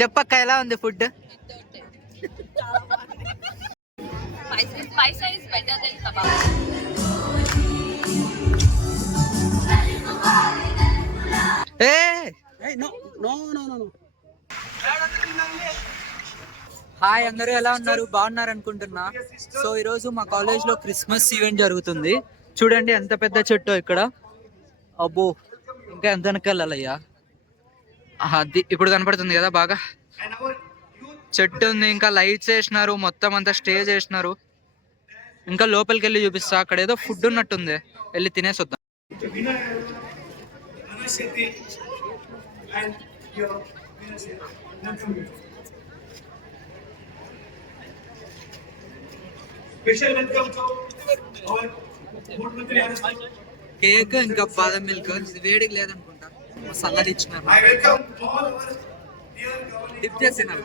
చెప్పక్క ఎలా ఉంది ఫుడ్. ఏ! హాయ్ అందరూ ఎలా ఉన్నారు? బాగున్నారు అనుకుంటున్నా సో ఈరోజు మా కాలేజ్లో క్రిస్మస్ ఈవెంట్ జరుగుతుంది. చూడండి ఎంత పెద్ద చెట్టు ఇక్కడ. అబ్బో ఇంకా ఎంత వెనకాలయ్యా? అది ఇప్పుడు కనపడుతుంది కదా బాగా. చెట్టు ఉంది ఇంకా లైట్స్ వేసినారు మొత్తం అంతా స్టేజ్ వేసినారు. ఇంకా లోపలికి వెళ్ళి చూపిస్తా అక్కడ ఏదో ఫుడ్ ఉన్నట్టుంది. వెళ్ళి తినేసి వద్దాం. కేక్ ఇంకా బాదం మిల్క్ వేడికి లేదనుకుంటా సల్లది ఇచ్చినారు డిప్ చేసినారు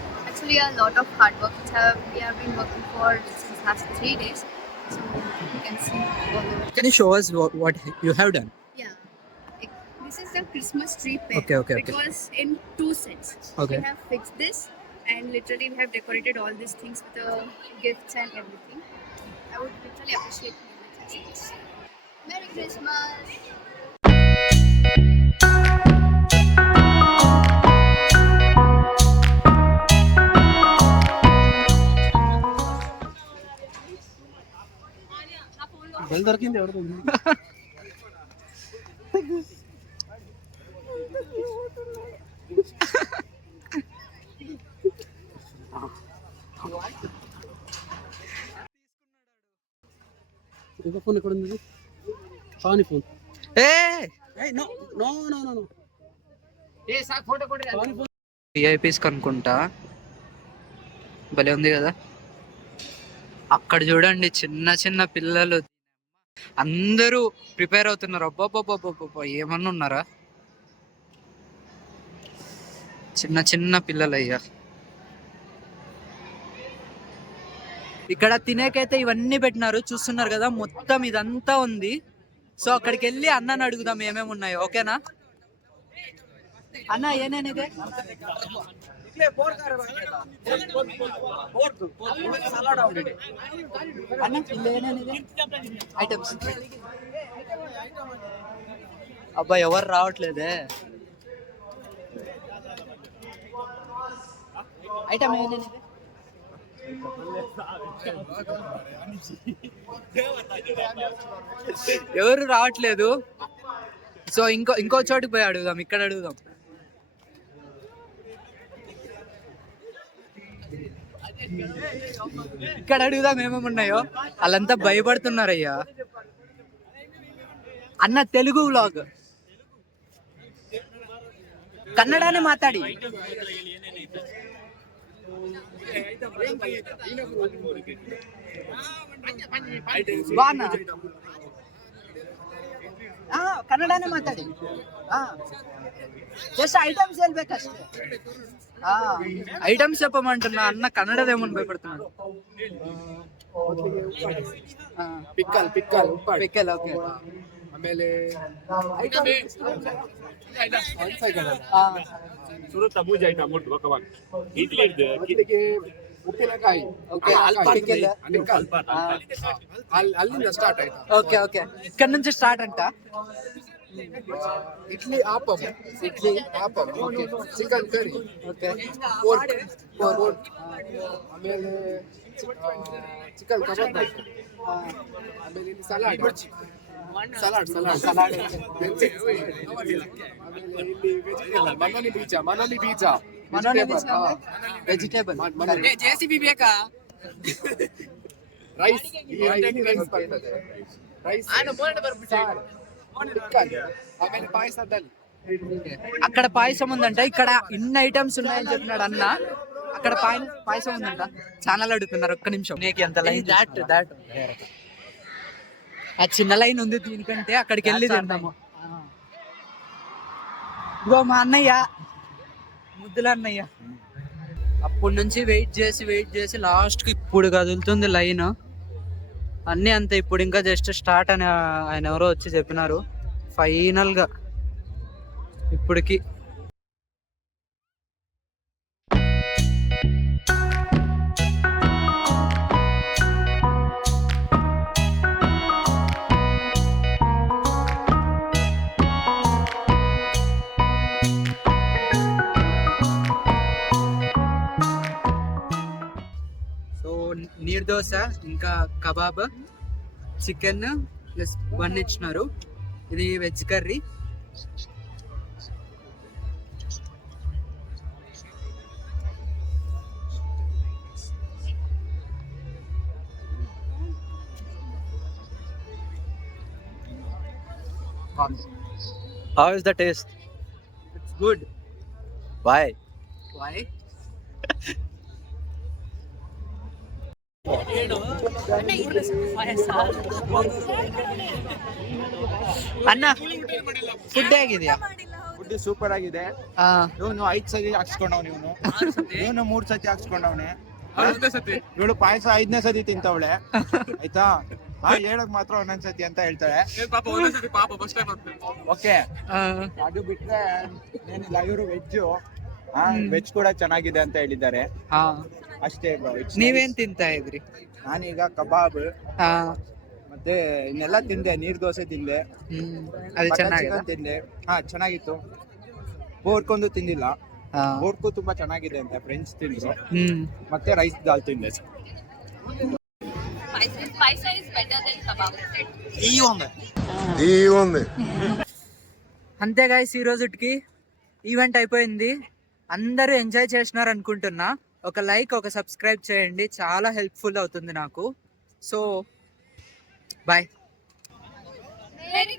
actually a lot of hard work. Have, we have been working for since last three days. So you can see all. Can you show us what, what you have done? Yeah. This is the Christmas tree. Okay, okay, okay. It was in two sets. Okay. We have fixed this and literally we have decorated all these things with the gifts and everything. I would literally appreciate Merry Christmas! ఇంకో phone ఎక్కడ ఉంది? పాని phone. ఏ! No no no no no. పాని phone. VIPs కనుకుంటా భలే ఉంది కదా. అక్కడ చూడండి చిన్న చిన్న పిల్లలు అందరూ ప్రిపేర్ అవుతున్నారు. అబ్బాబ్బాబ్బాబ్బా ఏమన్నా ఉన్నారా? చిన్న చిన్న పిల్లలయ్యా. ఇక్కడ తినేకైతే ఇవన్నీ పెట్టినారు. చూస్తున్నారు కదా మొత్తం ఇదంతా ఉంది. సో అక్కడికి వెళ్ళి అన్నని అడుగుదాం ఏమేమి ఉన్నాయో ఓకేనా? అన్న ఏనేనిదే ఐటమ్స్ అబ్బా ఎవరు రావట్లేదే? ఐటమ్ ఎవరు రావట్లేదు. సో ఇంకో ఇంకో చోటుకి పోయి అడుగుదాం. ఇక్కడ అడుగుదాం. ఇక్కడ అడుగుదాం ఏమేమి ఉన్నాయో. వాళ్ళంతా భయపడుతున్నారయ్యా. అన్న తెలుగు వ్లాగ్ కన్నడనే మాట్లాడి. ಬಾನ ಹಾ ಕನ್ನಡನೇ ಮಾತಾಡಿ ಹಾ ಜಸ್ಟ್ ಐಟಮ್ಸ್ ಹೇಳ್ಬೇಕಷ್ಟೇ ಹಾ ಐಟಮ್ಸ್ చెప్పమంటున్నా అన్న కన్నడదేమని భయపడుతున్నాడు ಪಿಕ್ಕಲ್ ಪಿಕ್ಕಲ್ ಉಪ್ಪಾಡಿ పిక్కల్ ఓకే ಆಮೇಲೆ ಸುರತ ಪೂಜೆ ಆಯ್ತಾ ಮುಟ್ಟು ಭಗವಾನ್ ಇಡ್ಲಿ ಇಡ್ದು ಮೊದಲಿಗೆ ಉಪ್ಪಿನಕಾಯಿ Okay, ಉಪ್ಪಿನಕಾಯಿ. ಅಲ್ಪಾರ್ದು. ಅನಿಕಾಲ್. ఆ, ಅಲ್- ಅಲ್ಲಿಂದ ಸ್ಟಾರ್ಟ್ ಆಯ್ತಾ ఓకే ఓకే ఇక్కడ నుంచి స్టార్ట్ అంట idli appam idli appam okay chicken curry okay pork pork ಆಮೇಲೆ ಚಿಕನ್ ಕಬಾಬ್ ಆಮೇಲೆ ಇಲ್ಲಿ ಸಲಾಡ್ ಸಲಾಡ್ ಸಲಾಡ್ ಸಲಾಡ್ ಆಮೇಲೆ ಇಲ್ಲಿ ವೆಜಿಟೇಬಲ್ ಮನೋಲಿ ಬೀಜ ಮನೋಲಿ ಬೀಜ వెజిటేబుల్ జేసీబీ బేకా రైస్ రైస్ అక్కడ పాయసం ఉందంట. ఇక్కడ ఇన్ని ఐటమ్స్ ఉన్నాయని చెప్పినాడు అన్న. అక్కడ పాయసం ఉందంట. ఛానల్ అడుగుతున్నారు. ఒక్క నిమిషం. నీకు ఎంత లైన్ దాట్ దాట్ ఆ చిన్న లైన్ ఉంది దీనికంటే అక్కడికి వెళ్ళి తింటాము ఇగో మా అన్నయ్య ముద్దులన్నయ్య. అప్పటి నుంచి వెయిట్ చేసి వెయిట్ చేసి లాస్ట్కి ఇప్పుడు కదులుతుంది లైన్ అన్నీ అంతే ఇప్పుడు ఇంకా జస్ట్ స్టార్ట్ అని ఆయన ఎవరో వచ్చి చెప్పినారు. ఫైనల్గా ఇప్పటికి. నీరు దోశ ఇంకా కబాబ్ చికెన్ ప్లస్ బన్ ఇచ్చినారు ఇది veg curry How is the taste? It's good Why? Why ಅಣ್ಣ ಫುಡ್ ಹೇಗಿದೆಯಾ? ಫುಡ್ ಸೂಪರ್ ಆಗಿದೆ. ಇವನು ಐದ್ ಸತಿ ಹಾಕ್ಸ್ಕೊಂಡವ್ ಇವನು. ಇವನು ಮೂರ್ ಸತಿ ಹಾಕ್ಸ್ಕೊಂಡವ್ನೆ. ಇವಳು ಪಾಯಸ ಐದನೇ ಸತಿ ತಿಂತವಳೆ. ಆಯ್ತಾ? ಹಾ ಹೇಳಕ್ ಮಾತ್ರ ಒಂದೊಂದ್ ಸತಿ ಅಂತ ಹೇಳ್ತಾಳೆ. ಓಕೆ. ಅದು ಬಿಟ್ರೆ ಏನಿಲ್ಲ ಇವರು ವೆಜ್ ವೆಜ್ ಕೂಡ ಚೆನ್ನಾಗಿದೆ ಅಂತ ಹೇಳಿದ್ದಾರೆ. ಅಷ್ಟೇ bro, it's ನೀವೇನ್ nice. ತಿಂತಾ ಇದ್ರಿ ನಾನೀಗ ಕಬಾಬ್ ಆ, ಮತ್ತೆ ಇನ್ನೆಲ್ಲ ತಿಂದೆ ನೀರ್ ದೋಸೆ ತಿಂದೆ ಹ್ಮ್ ಅದು ಮಟನ್ ಚೆನ್ನಾಗಿದೆ ಚಿಕನ್ ತಿಂದೆ ಹಾ ಚೆನ್ನಾಗಿತ್ತು ಬೋರ್ಕೊಂದು ತಿಂದಿಲ್ಲ ಆ, ಬೋರ್ಕು ತುಂಬಾ ಚೆನ್ನಾಗಿದೆ ಅಂತ ಫ್ರೆಂಡ್ಸ್ ತಿಂದ್ರು ಹ್ಮ್ ಮತ್ತೆ ರೈಸ್ ದಾಲ್ ತಿಂದೆ Paisa, paisa is better than kebab. అంతే గాయస్ ఈ రోజుకి ఈవెంట్ అయిపోయింది అందరూ ఎంజాయ్ చేసినారు అనుకుంటున్నా ఒక లైక్ ఒక సబ్స్క్రైబ్ చేయండి. చాలా హెల్ప్ఫుల్ అవుతుంది నాకు. So bye. మేరీ